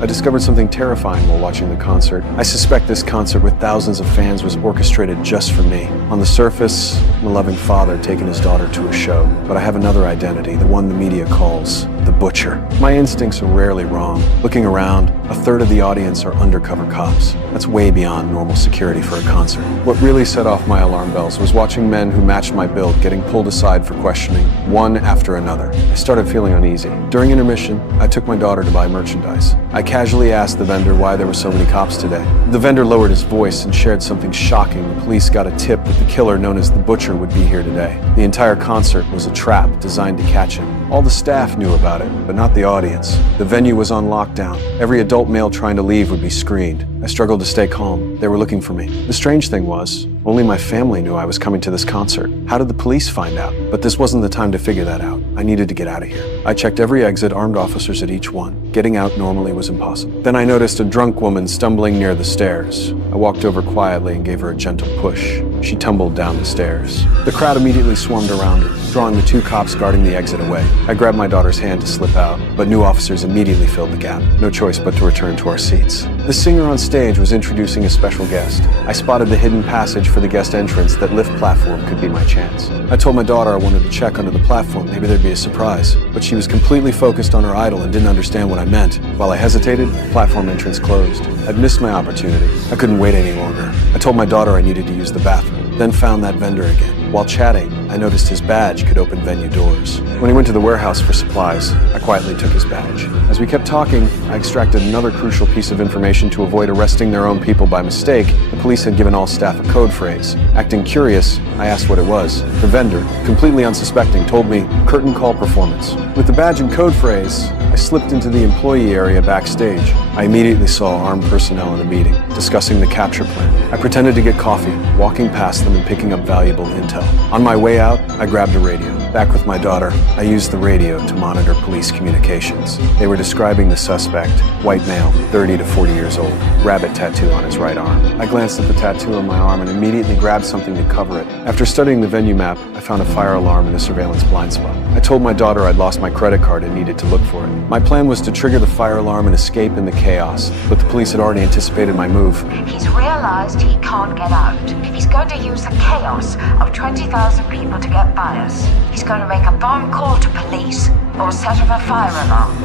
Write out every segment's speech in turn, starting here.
I discovered something terrifying while watching the concert. I suspect this concert with thousands of fans was orchestrated just for me. On the surface, I'm a loving father taking his daughter to a show. But I have another identity, the one the media calls the butcher. My instincts are rarely wrong. Looking around, a third of the audience are undercover cops. That's way beyond normal security for a concert. What really set off my alarm bells was watching men who matched my build getting pulled aside for questioning, one after another. I started feeling uneasy. During intermission, I took my daughter to buy merchandise. I casually asked the vendor why there were so many cops today. The vendor lowered his voice and shared something shocking. The police got a tip that the killer known as the Butcher would be here today. The entire concert was a trap designed to catch him. All the staff knew about it, but not the audience. The venue was on lockdown. Every adult male trying to leave would be screened. I struggled to stay calm. They were looking for me. The strange thing was, only my family knew I was coming to this concert. How did the police find out? But this wasn't the time to figure that out. I needed to get out of here. I checked every exit, armed officers at each one. Getting out normally was impossible. Then I noticed a drunk woman stumbling near the stairs. I walked over quietly and gave her a gentle push. She tumbled down the stairs. The crowd immediately swarmed around her, drawing the two cops guarding the exit away. I grabbed my daughter's hand to slip out, but new officers immediately filled the gap. No choice but to return to our seats. The singer on stage was introducing a special guest. I spotted the hidden passage for the guest entrance. That lift platform could be my chance. I told my daughter I wanted to check under the platform, maybe there'd be a surprise. But she was completely focused on her idol and didn't understand what I meant. While I hesitated, the platform entrance closed. I'd missed my opportunity. I couldn't wait any longer. I told my daughter I needed to use the bathroom, then found that vendor again. While chatting, I noticed his badge could open venue doors. When he went to the warehouse for supplies, I quietly took his badge. As we kept talking, I extracted another crucial piece of information to avoid arresting their own people by mistake. The police had given all staff a code phrase. Acting curious, I asked what it was. The vendor, completely unsuspecting, told me, "Curtain call performance." With the badge and code phrase, I slipped into the employee area backstage. I immediately saw armed personnel in a meeting, discussing the capture plan. I pretended to get coffee, walking past them and picking up valuable intel. On my way out, I grabbed a radio. Back with my daughter, I used the radio to monitor police communications. They were describing the suspect, white male, 30 to 40 years old, rabbit tattoo on his right arm. I glanced at the tattoo on my arm and immediately grabbed something to cover it. After studying the venue map, I found a fire alarm in a surveillance blind spot. I told my daughter I'd lost my credit card and needed to look for it. My plan was to trigger the fire alarm and escape in the chaos, but the police had already anticipated my move. He's realized he can't get out. He's going to use the chaos of 20,000 people to get by us. He's going to make a bomb call to police or set off a fire alarm.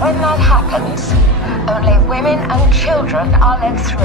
When that happens, only women and children are let through.